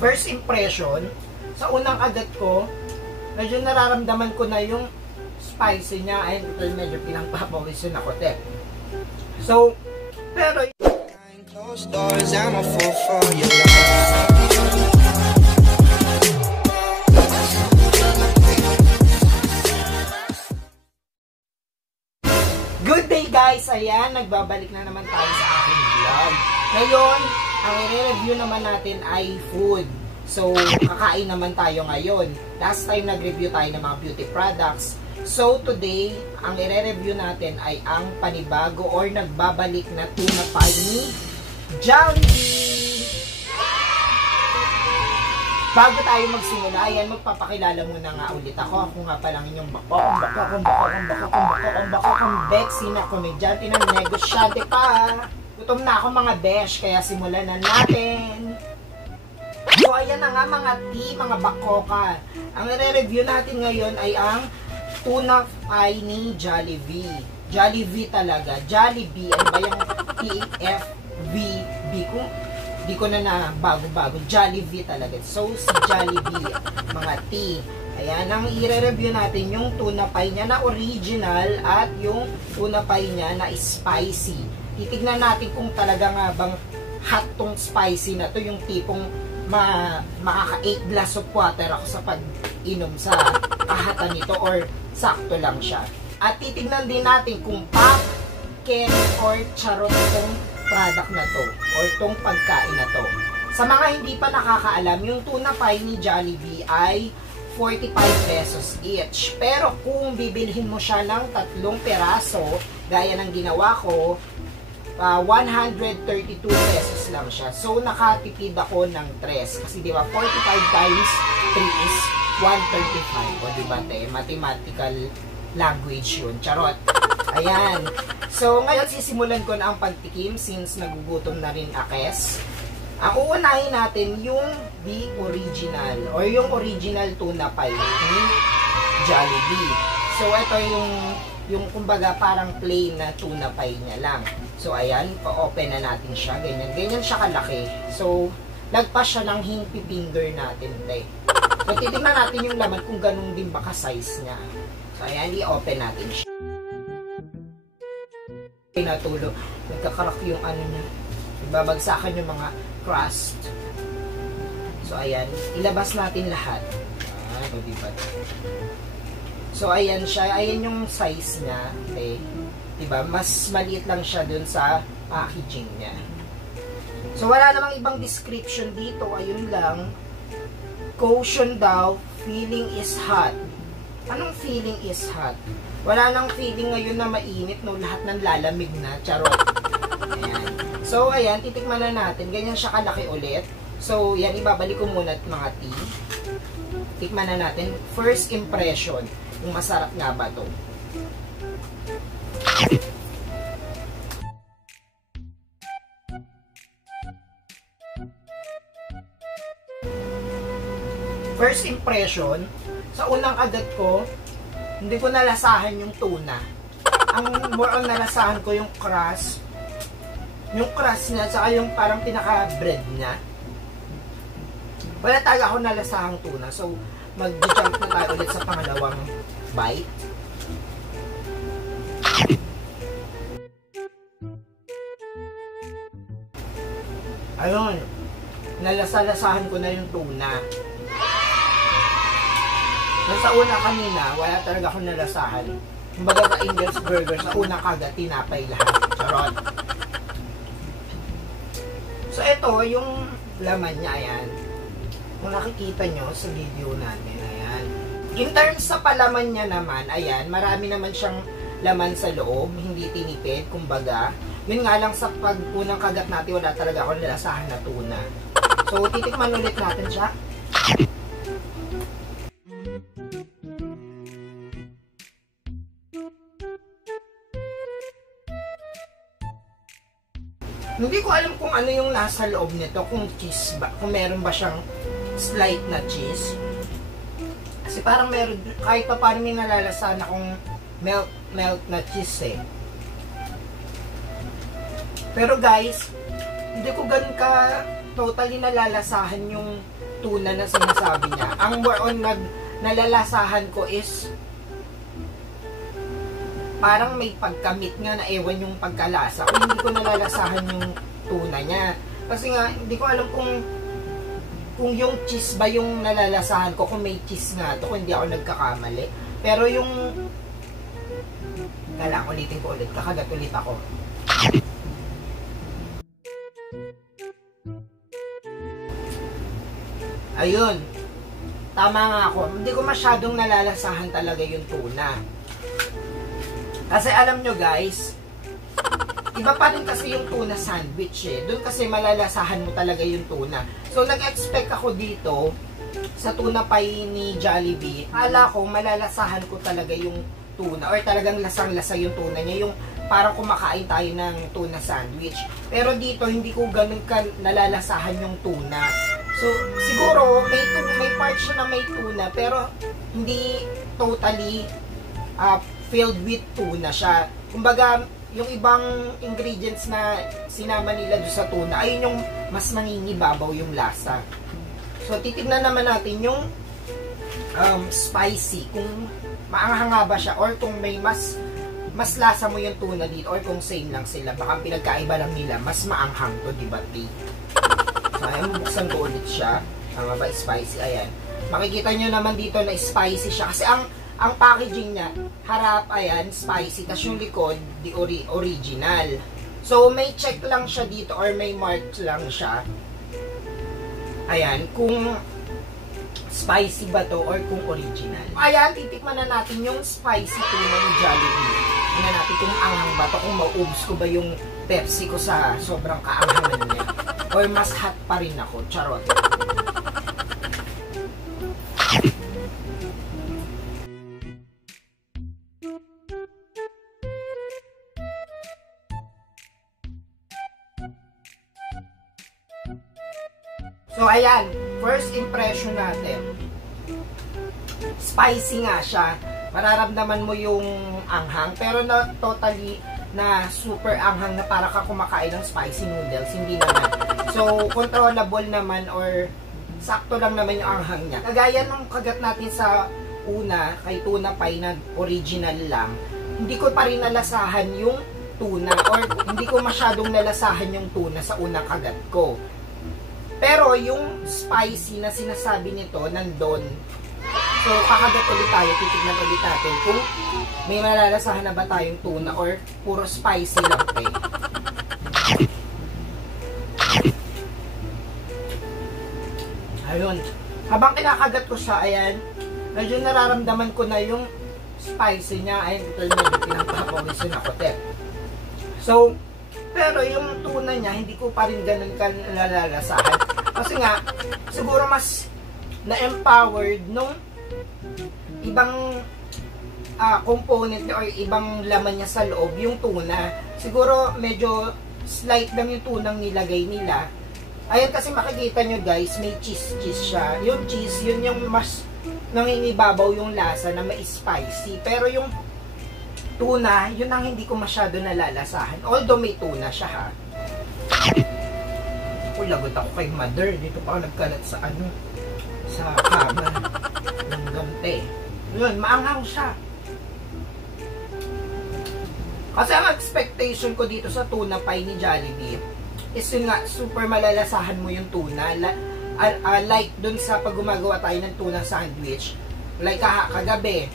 First impression, sa unang agat ko, medyo nararamdaman ko na yung spicy niya. Ayun, ito medyo pinangpapawisin ako, te. So, pero closed doors, I'm a fool for your love. Good day guys! Ayan, nagbabalik na naman tayo sa aking vlog. Ngayon, ang i-review naman natin ay food. So, kakain naman tayo ngayon. Last time nag-review tayo ng mga beauty products. So, today, ang i-review natin ay ang panibago or nagbabalik na tuna pie ni Jollibee! Bago tayo magsimula, yan, magpapakilala muna nga ulit ako. Ako nga palang inyong bakokong Bexy na komedyante ng negosyante pa. Gutom na ako mga besh, kaya simulan na natin. So, ayan na nga mga tea, mga bakoka. Ang i-review natin ngayon ay ang tuna pie ni Jollibee. Jollibee talaga. Jollibee. Ano ba yung T-F-V-B? Kung di ko na bago-bago. Jollibee talaga. So, si Jollibee. Mga tea. Ayan. Ang i-review natin yung tuna pie niya na original at yung tuna pie niya na spicy. Titignan natin kung talaga nga bang hot tong spicy na to. Yung tipong makaka 8 glass of water ako sa pag-inom sa kahatan nito or sakto lang siya. At titignan din natin kung pop, ken, or charot itong product na to or itong pagkain na to. Sa mga hindi pa nakakaalam, yung tuna pie ni Jollibee ay 45 pesos each. Pero kung bibilhin mo siya ng 3 peraso, gaya ng ginawa ko, 132 pesos lang siya. So, nakatipid ako ng 3. Kasi diba, 45 times 3 is 135. O diba, te? Mathematical language yun. Charot. Ayan. So, ngayon sisimulan ko na ang pagtikim since nagugutom na rin akes. Ang uunahin natin yung the original or yung original tuna pie ni Jollibee. So, ito yung kumbaga parang plain na tuna pie niya lang. So, ayan, pa-open na natin siya. Ganyan. Ganyan siya kalaki. So, lagpas siya ng hinky finger natin, te. So, titignan natin yung laman kung ganun din ba ka-size niya. So, ayan, i-open natin siya. Pinatulo. Nagkakarak yung ano niya. Ibabagsakan yung mga crust. So, ayan. Ilabas natin lahat. Diba? So, ayan siya. Ayan yung size niya, te. Diba? Mas maliit lang siya dun sa packaging niya. So, wala namang ibang description dito. Ayun lang. Caution daw, feeling is hot. Anong feeling is hot? Wala nang feeling ngayon na mainit, no? Lahat ng lalamig na. Charot. Ayan. So, ayan. Titikman na natin. Ganyan siya kalaki ulit. So, yan. Ibabalik ko muna at mga tea. Tikman na natin. First impression. Kung masarap nga ba to? First impression, sa unang agat ko, hindi ko nalasahan yung tuna. Ang more on nalasahan ko yung crust. Yung crust niya, saka yung parang pinaka-bread niya. Wala talaga ako nalasahang tuna. So, mag-jump na tayo ulit sa pangalawang bite. Ayun, nalasa-lasahan ko na yung tuna. Sa una kanina, wala talaga akong nalasahan. Kumbaga ka Angel's Burger, sa una kagat, tinapay lahat. Charot. So, ito, yung laman niya, ayan. Kung nakikita nyo sa video natin, ayan. In terms sa palaman niya naman, ayan, marami naman siyang laman sa loob, hindi tinipid, kumbaga. Yun nga lang sa pagpunang kagat natin, wala talaga akong nalasahan na tuna. So, titikman ulit natin siya. Hindi ko alam kung ano yung nasa loob nito, kung cheese ba, kung meron ba siyang slight na cheese. Kasi parang meron, kahit pa paano may nalalasahan akong melt na cheese eh. Pero guys, hindi ko ganun ka totally nalalasahan yung tuna na sinasabi niya. Ang more on nalalasahan ko is parang may pagkamit nga na ewan yung pagkalasa. Kung hindi ko nalalasahan yung tuna niya. Kasi nga, hindi ko alam kung yung cheese ba yung nalalasahan ko, kung may cheese nga to, kung hindi ako nagkakamali. Pero yung kailangan ulitin ko ulit, kakagat ulit ako. Ayun, tama nga ako, hindi ko masyadong nalalasahan talaga yung tuna. Kasi alam nyo guys, iba pa rin kasi yung tuna sandwich eh. Doon kasi malalasahan mo talaga yung tuna. So nag-expect ako dito sa tuna pie ni Jollibee. Akala ko malalasahan ko talaga yung tuna or talagang lasang-lasa yung tuna niya. Yung parang kumakain tayo ng tuna sandwich. Pero dito hindi ko ganun ka nalalasahan yung tuna. So siguro may part siya na may tuna pero hindi totally filled with tuna siya. Kumbaga, yung ibang ingredients na sinama nila doon sa tuna, ayun yung mas mangingibabaw yung lasa. So, titignan naman natin yung spicy, kung maanghanga ba siya or kung may mas lasa mo yung tuna dito or kung same lang sila. Baka pinagkaiba lang nila, mas maanghang to, diba? So, ayan, buksan ko ulit siya. Tama ba? Spicy, ayan. Makikita nyo naman dito na spicy siya. Kasi ang packaging niya, harap, ayan, spicy. Tapos yung likod, the original. So, may check lang siya dito or may mark lang siya. Ayan, kung spicy ba to or kung original. Ayan, titikman na natin yung spicy tuna ni Jollibee. Tingnan natin kung anghang ba to, kung maubos ko ba yung Pepsi ko sa sobrang kaanghangan niya. Or mas hot pa rin ako, charot. So, ayan, first impression natin. Spicy nga siya. Mararamdaman mo yung anghang, pero na totally na super anghang na para ka kumakain ng spicy noodles. Hindi naman. So, controllable naman or sakto lang naman yung anghang niya. Kagaya ng kagat natin sa una, kay tuna pie na original lang, hindi ko pa rin nalasahan yung tuna or hindi ko masyadong nalasahan yung tuna sa unang kagat ko. Pero yung spicy na sinasabi nito, nandun. So, kakagat ulit tayo, titignan ulit natin kung may malalasahan na ba tayong tuna or puro spicy lang eh. Ayun. Habang kinakagat ko siya, ayan, medyo nararamdaman ko na yung spicy niya. Ayun, ito yung medyo pinagpapawisin ako, te. So, pero yung tuna niya, hindi ko pa rin ganun ka nalalasahan. Kasi nga, siguro mas na-empowered nung ibang component or ibang laman niya sa loob, yung tuna. Siguro medyo slight lang yung tunang nilagay nila. Ayan, kasi makikita nyo guys, may cheese siya. Yung cheese, yun yung mas nangingibabaw yung lasa na may spicy. Pero yung tuna, yun ang hindi ko masyado nalalasahan. Although may tuna siya ha. Lagot ako kay mother. Dito pa ako nagkalat sa sa kama ng gante. Yun, maanghang siya. Kasi ang expectation ko dito sa tuna pie ni Jollibee is yun nga, super malalasahan mo yung tuna. Like dun sa pag gumagawa tayo ng tuna sandwich. Like kagabi,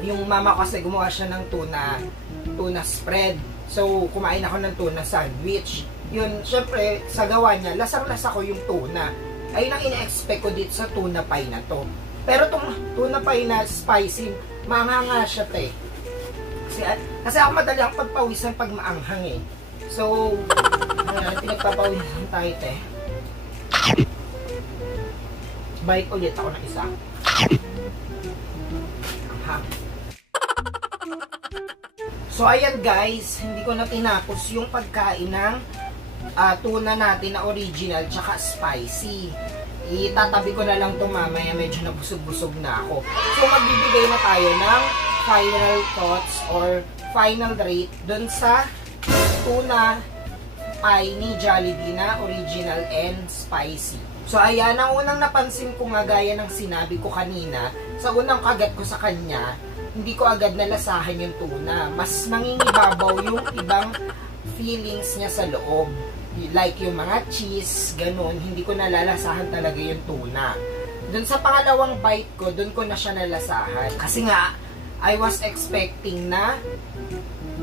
yung mama ko kasi gumawa siya ng tuna spread. So, kumain ako ng tuna sandwich. Yun, syempre, sa gawa niya, lasang-lasa ko yung tuna. Ayun ang ina-expect ko dito sa tuna pie na to. Pero itong tuna pie na spicy, maanghanga siya, te. Kasi ako madali ang pagpawisan pag maanghang eh. So, pinagpapawisan tayo, te. Balik ulit ako ng isa. Anghang. So, ayan guys, hindi ko na tinapos yung pagkain ng tuna natin na original tsaka spicy. Itatabi ko na lang ito mamaya, medyo nabusog-busog na ako. So, magbibigay na tayo ng final thoughts or final rate dun sa tuna pie ni Jollibee na original and spicy. So ayan, ang unang napansin ko nga gaya ng sinabi ko kanina, sa unang kagat ko sa kanya, hindi ko agad nalasahan yung tuna. Mas nangingibabaw yung ibang feelings niya sa loob. Like yung mga cheese, ganun, hindi ko nalalasahan talaga yung tuna. Dun sa pangalawang bite ko, dun ko na siya nalasahan. Kasi nga, I was expecting na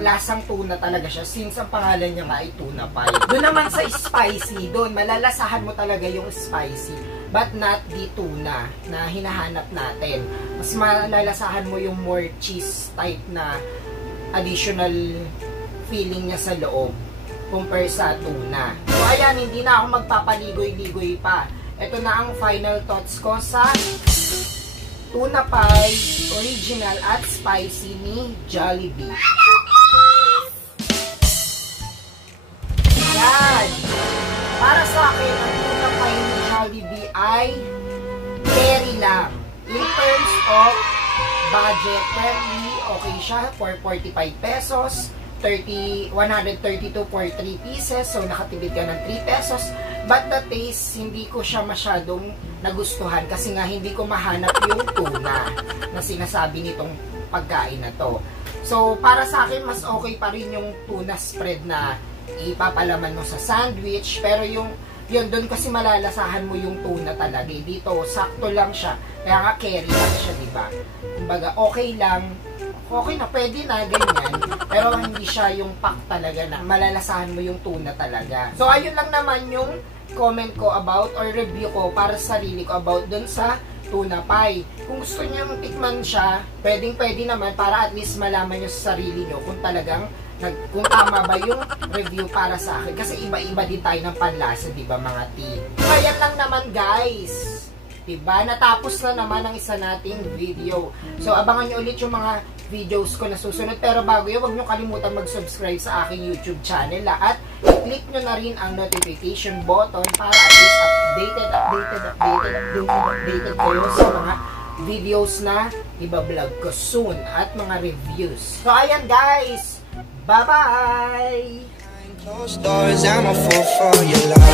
lasang tuna talaga siya since ang pangalan niya nga ay tuna pie. Doon naman sa spicy, doon malalasahan mo talaga yung spicy, but not the tuna na hinahanap natin. Mas malalasahan mo yung more cheese type na additional feeling niya sa loob compare sa tuna. So ayan, hindi na ako magpapaligoy-ligoy pa. Ito na ang final thoughts ko sa tuna pie, original at spicy ni Jollibee. Yan. Para sa akin, ang tuna pie ni Jollibee ay carry lang. In terms of budget, friendly, okay siya for 45 pesos. 132 for 3 pieces. So, nakatipid ka ng 3 pesos. But the taste, hindi ko siya masyadong nagustuhan kasi nga hindi ko mahanap yung tuna na sinasabi nitong pagkain na to. So, para sa akin, mas okay pa rin yung tuna spread na ipapalaman mo sa sandwich. Pero yun doon kasi malalasahan mo yung tuna talaga. Dito, sakto lang siya. Kaya nga, carry lang siya, diba? Kumbaga, okay lang. Okay na, pwede na, ganyan. Pero hindi siya yung pack talaga na malalasahan mo yung tuna talaga. So, ayun lang naman yung comment ko about or review ko para sa sarili ko about dun sa tuna pie. Kung gusto niyo tikman siya, pwede naman para at least malaman nyo sa sarili nyo kung talagang kung tama ba yung review para sa akin. Kasi iba-iba din tayo ng panlasa, diba mga tea? So, ayan lang naman guys. Diba? Natapos na naman ang isa nating video. So, abangan nyo ulit yung mga videos ko na susunod. Pero bago yun, huwag nyo kalimutan mag-subscribe sa aking YouTube channel. At i-click nyo na rin ang notification button para at least updated kayo sa mga videos na ibablog ko soon at mga reviews. So, ayan guys! Bye-bye! Closed doors, I'm a fool for your love.